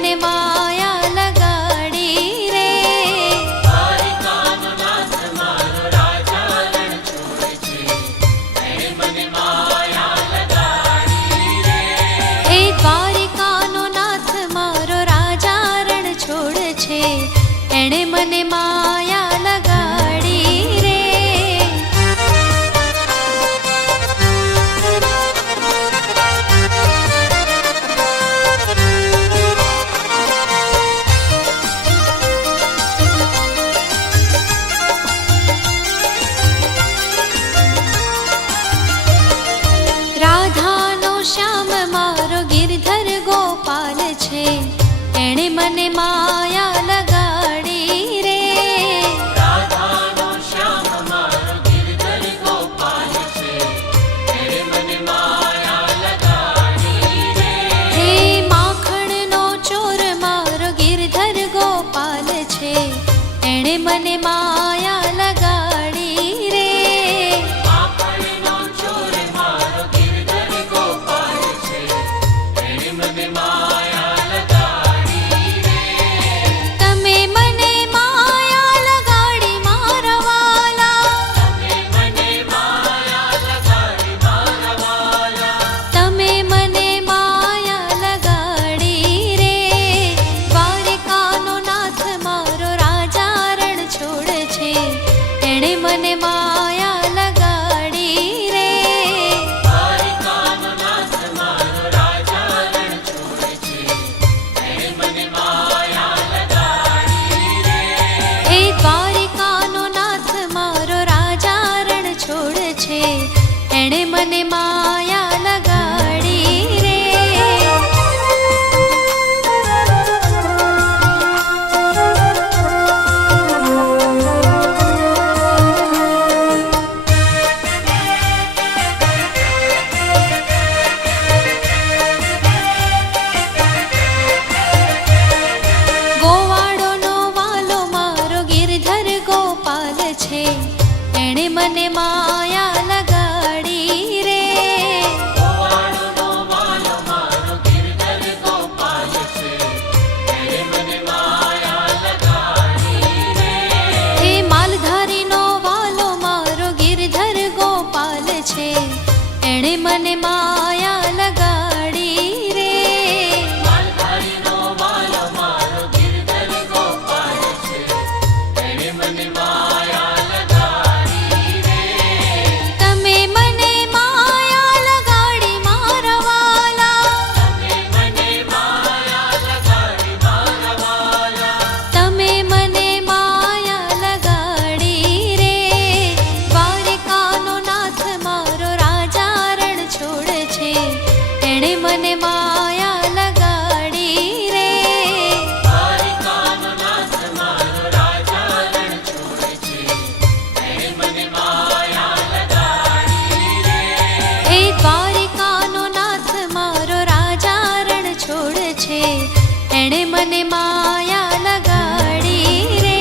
મને માયા લગાડી રે. દ્વારિકાનો નાથ મારો રાજા રણ છોડે છે, એણે મને માયા લગાડી રે. એ દ્વારિકાનો નાથ મારો રાજા રણ છોડ છે, એણે મને માયા લગાડી રે. રાધાનો શ્યામ મારો ગિરધર ગોપાલ છે, એણે મને માયા લગાડી રે. રાધાનો શ્યામ મારો ગિરધર ગોપાલ છે, એણે મને માયા લગાડી રે. હે માખણનો ચોર મારો ગિરધર ગોપાલ છે, એણે મને માયા લગાડી રે. માખણનો ચોર મારો ગિરધર ગોપાલ છે, એણે મને માયા લગાડી રે. તમે મને માયા લગાડી મારા વાલા, તમે મને માયા લગાડી મારા વાલા. તમે મને માયા લગાડી રે. દ્વારિકાનો નાથ મારો રાજા રણ છોડ છે, એણે મને માયા લગાડી રે. દ્વારિકાનો નાથ મારો રાજા રણ છોડે છે, એણે મને માયા લગાડી રે. એ દ્વારિકાનો નાથ મારો રાજા રણ છોડ છે, એણે મને માયા લગાડી રે. ગોવાળોનો વાલો મારો ગિરધર ગોપાલ છે, એણે મને માયા લગાડી રે. ગોવાળોનો વાલો મારો ગિરધર ગોપાલ છે, એણે મને માયા લગાડી રે. હે માલધારીનો વાલો મારો ગિરધર ગોપાલ છે, એણે મને માયા લગાડી રે. માલધારીનો વાલો મારો ગિરધર ગોપાલ છે, એણે મને માયા લગાડી રે. તમે મને માયા લગાડી મારા વાલા, તમે મને માયા લગાડી મારા વાલા. તમે મને માયા લગાડી રે. દ્વારિકાનો નાથ મારો રાજા રણ છોડ છે, એણે મને માયા લગાડી રે. દ્વારિકાનો નાથ મારો રાજા રણ છોડે છે, એણે મને માયા લગાડી રે. એ દ્વારિકાનો નાથ મારો રાજા રણ છોડ છે, એણે મને માયા લગાડી રે.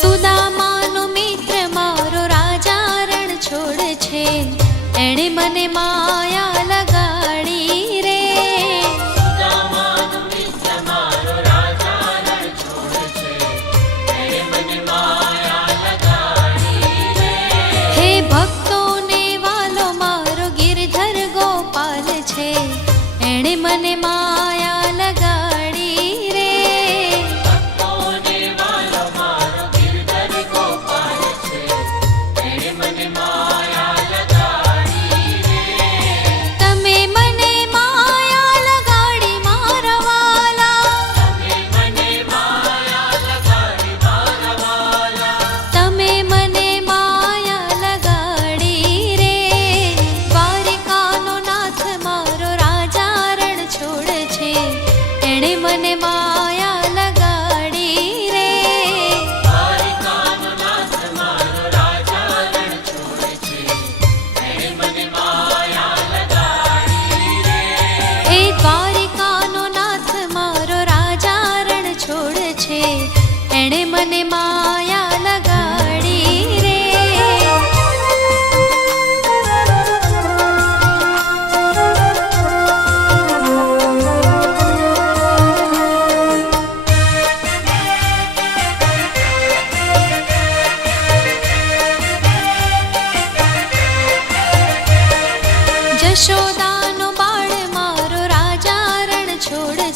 સુદામાનો મિત્ર મારો રાજા રણ છોડ છે, એણે મને માયા લગાડી રે. સુદામાનો મિત્ર મારો રાજા રણ છોડે છે, એણે મને માયા લગાડી રે. હે ભક્તોને વાલો મારો ગિરધર ગોપાલ છે, એણે મને માયા લગાડી રે. ભક્તોને વાલો મારો ગિરધર ગોપાલ છે, એણે મને માયા લગાડી રે. તમે મને માયા લગાડી મારા વાલા, તમે મને માયા લગાડી મારા વાલા. તમે મને માયા લગાડી રે. દ્વારિકાનો નાથ મારો રાજા રણ છોડ છે,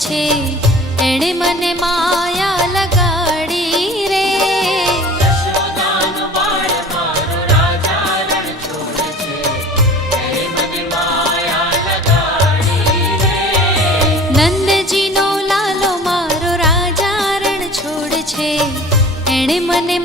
છે એણે મને માયા લગાડી રે. યશોદાનો બાળ મારો રાજા રણ છોડે છે, એણે મને માયા લગાડી રે. નંદજીનો લાલો મારો રાજા રણ છોડ છે એણે મને